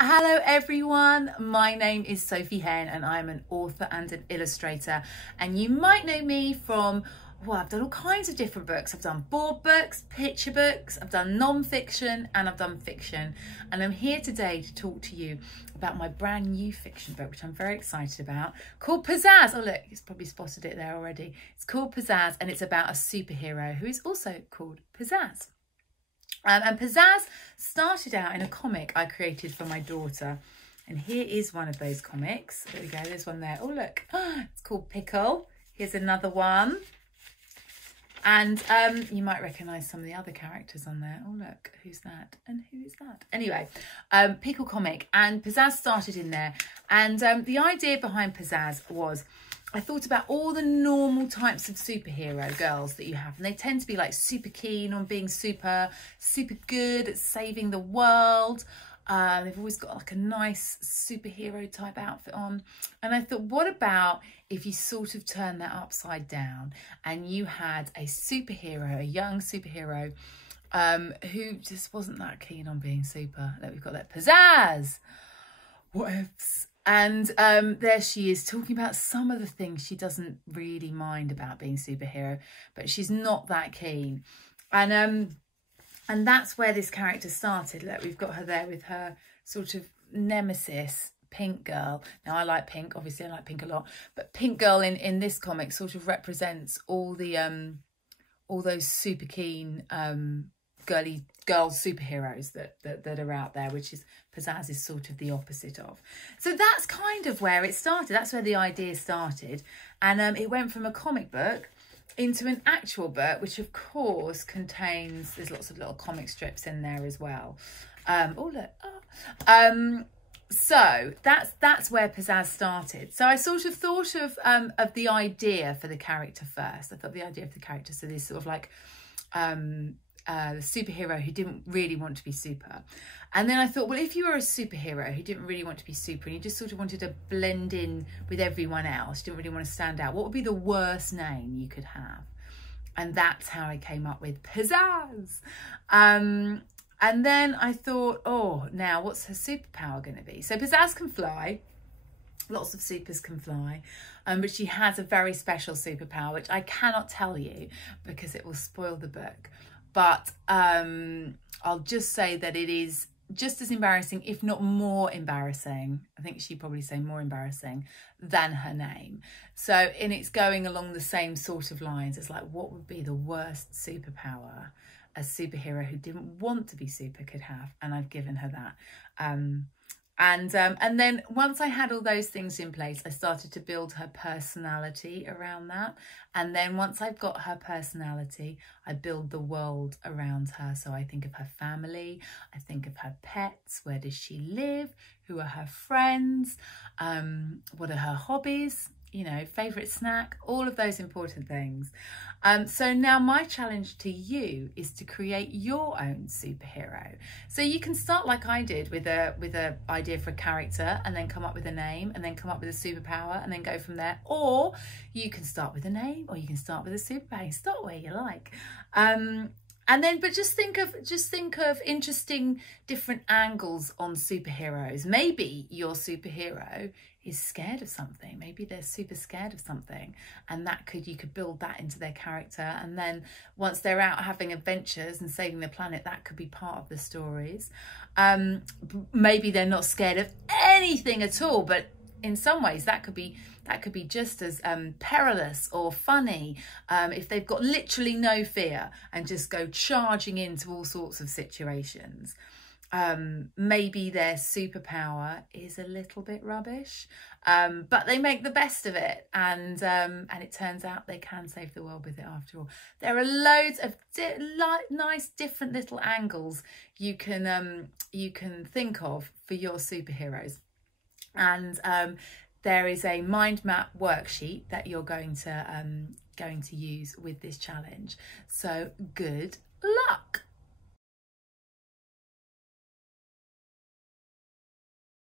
Hello everyone, my name is Sophy Henn and I'm an author and an illustrator, and you might know me from, well, I've done all kinds of different books. I've done board books, picture books, I've done non-fiction and I've done fiction, and I'm here today to talk to you about my brand new fiction book, which I'm very excited about, called Pizazz. Oh look, you've probably spotted it there already. It's called Pizazz and it's about a superhero who is also called Pizazz. And Pizazz started out in a comic I created for my daughter. And here is one of those comics. There we go, there's one there. Oh, look, it's called Pickle. Here's another one. And you might recognise some of the other characters on there. Oh, look, who's that? And who is that? Anyway, Pickle comic. And Pizazz started in there. And the idea behind Pizazz was, I thought about all the normal types of superhero girls that you have, and they tend to be like super keen on being super good at saving the world. They've always got like a nice superhero type outfit on. And I thought, what about if you sort of turn that upside down and you had a superhero, a young superhero, who just wasn't that keen on being super. Look, we've got that Pizazz. What ifs? And there she is talking about some of the things she doesn't really mind about being superhero, but she's not that keen. And that's where this character started. Look, we've got her there with her sort of nemesis, Pink Girl. Now, I like pink, obviously I like pink a lot, but Pink Girl in this comic sort of represents all those super keen girly girl superheroes that are out there, which is Pizazz is sort of the opposite of. So that's kind of where it started. That's where the idea started. And it went from a comic book into an actual book, which of course contains, there's lots of little comic strips in there as well. Oh look, so that's where Pizazz started. So I sort of thought of the idea for the character first. I thought the idea of the character, so this sort of like the superhero who didn't really want to be super. And then I thought, well, if you were a superhero who didn't really want to be super and you just sort of wanted to blend in with everyone else, didn't really want to stand out, what would be the worst name you could have? And that's how I came up with Pizazz. And then I thought, oh, now what's her superpower going to be? So Pizazz can fly. Lots of supers can fly, but she has a very special superpower, which I cannot tell you because it will spoil the book. But I'll just say that it is just as embarrassing, if not more embarrassing. I think she'd probably say more embarrassing than her name. So, and it's going along the same sort of lines. It's like, what would be the worst superpower a superhero who didn't want to be super could have? And I've given her that. And then once I had all those things in place, I started to build her personality around that. And then once I've got her personality, I build the world around her. So I think of her family, I think of her pets, where does she live, who are her friends, what are her hobbies, you know, favourite snack, all of those important things. So now my challenge to you is to create your own superhero. So you can start like I did with a idea for a character, and then come up with a name, and then come up with a superpower, and then go from there. Or you can start with a name, or you can start with a superpower. You start where you like. And then, but just think of interesting different angles on superheroes. Maybe your superhero is scared of something. Maybe they're super scared of something, and you could build that into their character. And then once they're out having adventures and saving the planet, that could be part of the stories. Maybe they're not scared of anything at all, but in some ways that could be just as perilous or funny if they've got literally no fear and just go charging into all sorts of situations. Maybe their superpower is a little bit rubbish, but they make the best of it, and it turns out they can save the world with it after all. There are loads of nice different little angles you can think of for your superheroes. And there is a mind map worksheet that you're going to use with this challenge. So good luck.